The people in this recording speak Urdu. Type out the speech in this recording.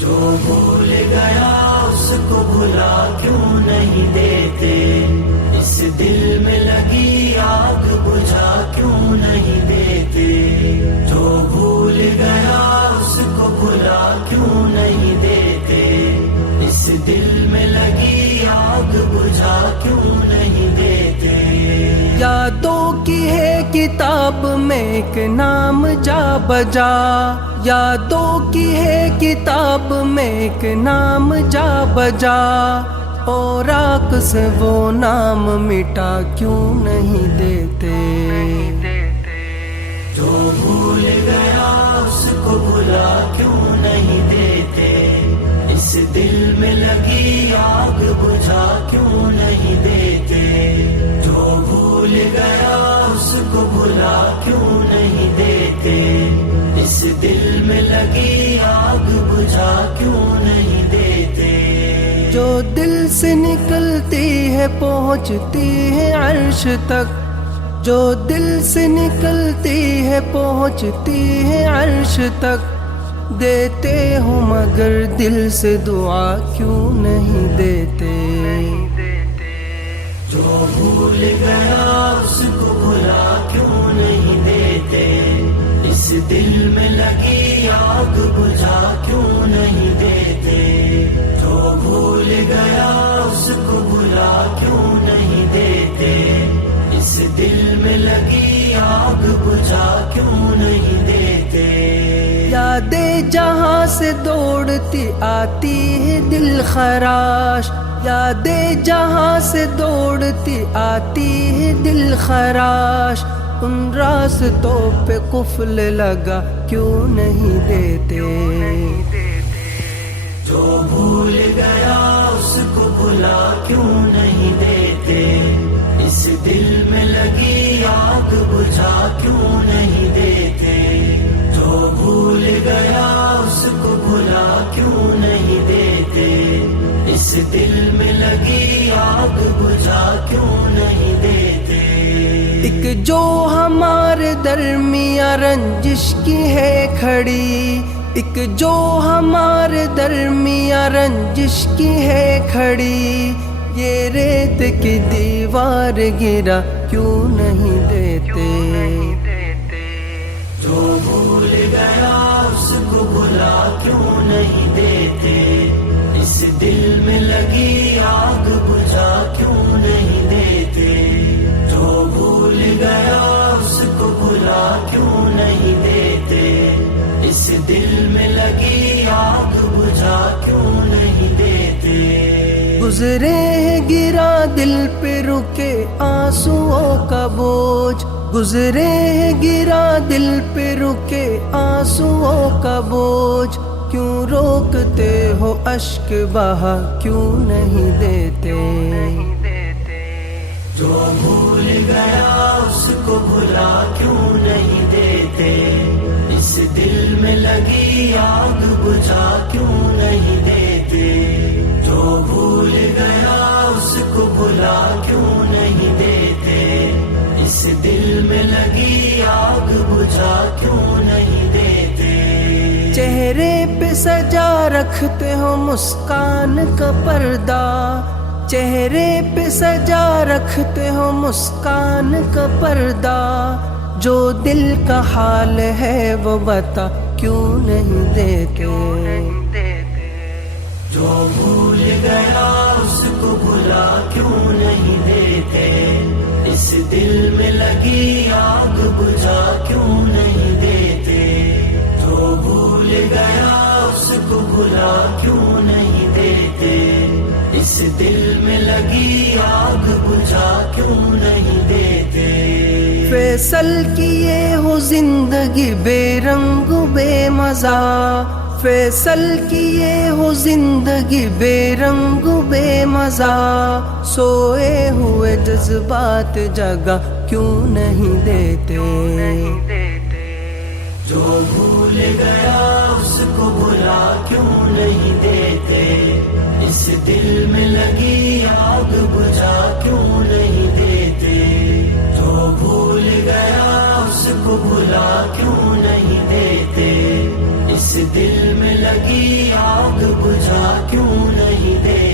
جو بھول گیا اس کو بھلا کیوں نہیں دیتے، اس دل میں لگی آگ بجھا کیوں نہیں دیتے، جو بھول گیا اس کو بھلا کیوں نہیں دیتے، اس دل میں لگی آگ بجھا کیوں نہیں دیتے۔ یادوں کی ہے کتاب میں ایک نام جا بجا، یادوں کی ہے کتاب میں ایک نام جا بجا، اور آنکھ سے وہ نام مٹا کیوں نہیں دیتے۔ جو بھول گیا اس کو بھلا کیوں نہیں دیتے، اس دل میں لگی آگ بجھا کیوں نہیں دیتے، جو بھول گیا اس کو بھلا کیوں نہیں دیتے، اس دل میں لگی آگ بجھا کیوں نہیں دیتے۔ جو دل سے نکلتی ہے پہنچتی ہے عرش تک، جو دل سے نکلتی ہے پہنچتی ہے عرش تک، دیتے ہو مگر دل سے دعا کیوں نہیں دیتے۔ جو بھول گیا اس کو بھلا کیوں نہیں دیتے، اس دل میں لگی آگ بجھا کیوں نہیں دیتے، جو بھول گیا اس کو بھلا کیوں نہیں دیتے، اس دل میں لگی آگ بجھا کیوں نہیں دیتے۔ یادیں جہاں سے دوڑتی آتی ہے دل خراش، یادیں جہاں سے دوڑتی آتی ہے دل خراش، ان راستوں پہ قفل لگا کیوں نہیں دیتے۔ جو بھول گیا اس کو بھلا کیوں نہیں دیتے، اس دل میں لگی آگ بجھا کیوں نہیں دیتے، جو بھول گیا اس کو بھلا کیوں نہیں دیتے، اس دل میں لگی آگ بجھا کیوں نہیں دیتے۔ ایک جو ہمارے درمیاں رنجش کی ہے کھڑی، ایک جو ہمارے درمیاں رنجش کی ہے کھڑی، یہ ریت کی دیوار گرا کیوں نہیں دیتے۔ جو بھول گیا اس کو بھلا کیوں نہیں دیتے، اس دل میں لگی آگ بجھا کیوں نہیں دیتے، جو بھول گیا اس کو بھلا کیوں نہیں دیتے، اس دل میں لگی آگ بجھا کیوں نہیں دیتے۔ گزرے ہیں گرا دل پہ رکے آنسوؤں کا بوجھ، گزرے ہیں گرا دل پہ رکے آنسوؤں کا بوجھ، کیوں روکتے ہو اشک بہا کیوں نہیں دیتے۔ جو بھول گیا اس کو بھلا کیوں نہیں دیتے، اس دل میں لگی آگ بجھا کیوں نہیں دیتے، جو بھول گیا اس کو بھلا کیوں نہیں دیتے، اس دل میں لگی آگ بجھا کیوں نہیں دیتے۔ چہرے پہ سجا رکھتے ہو مسکان کا پردہ، چہرے پہ سجا رکھتے ہو مسکان کا پردہ، جو دل کا حال ہے وہ بتا کیوں نہیں دیتے۔ جو بھول گیا اس کو بھلا کیوں نہیں دیتے، اس دل میں لگی آگ بجھا کیوں نہیں دیتے، جو بھول گیا اس کو بھلا کیوں نہیں دیتے، اس دل میں لگی آگ بجھا کیوں نہیں دیتے۔ فیصل کیے ہو زندگی بے رنگ بے مزہ، فیصل کیے ہو زندگی بے رنگ بے مزہ، سوئے ہوئے جذبات جگہ کیوں نہیں دیتے؟ جو بھول گیا اس کو بھلا کیوں نہیں دیتے؟ اس دل میں لگی آگ بجھا کیوں نہیں دیتے؟ جو بھول گیا اس کو بھلا کیوں نہیں دیتے؟ اس دل میں لگی آگ بجھا کیوں نہیں دیتے؟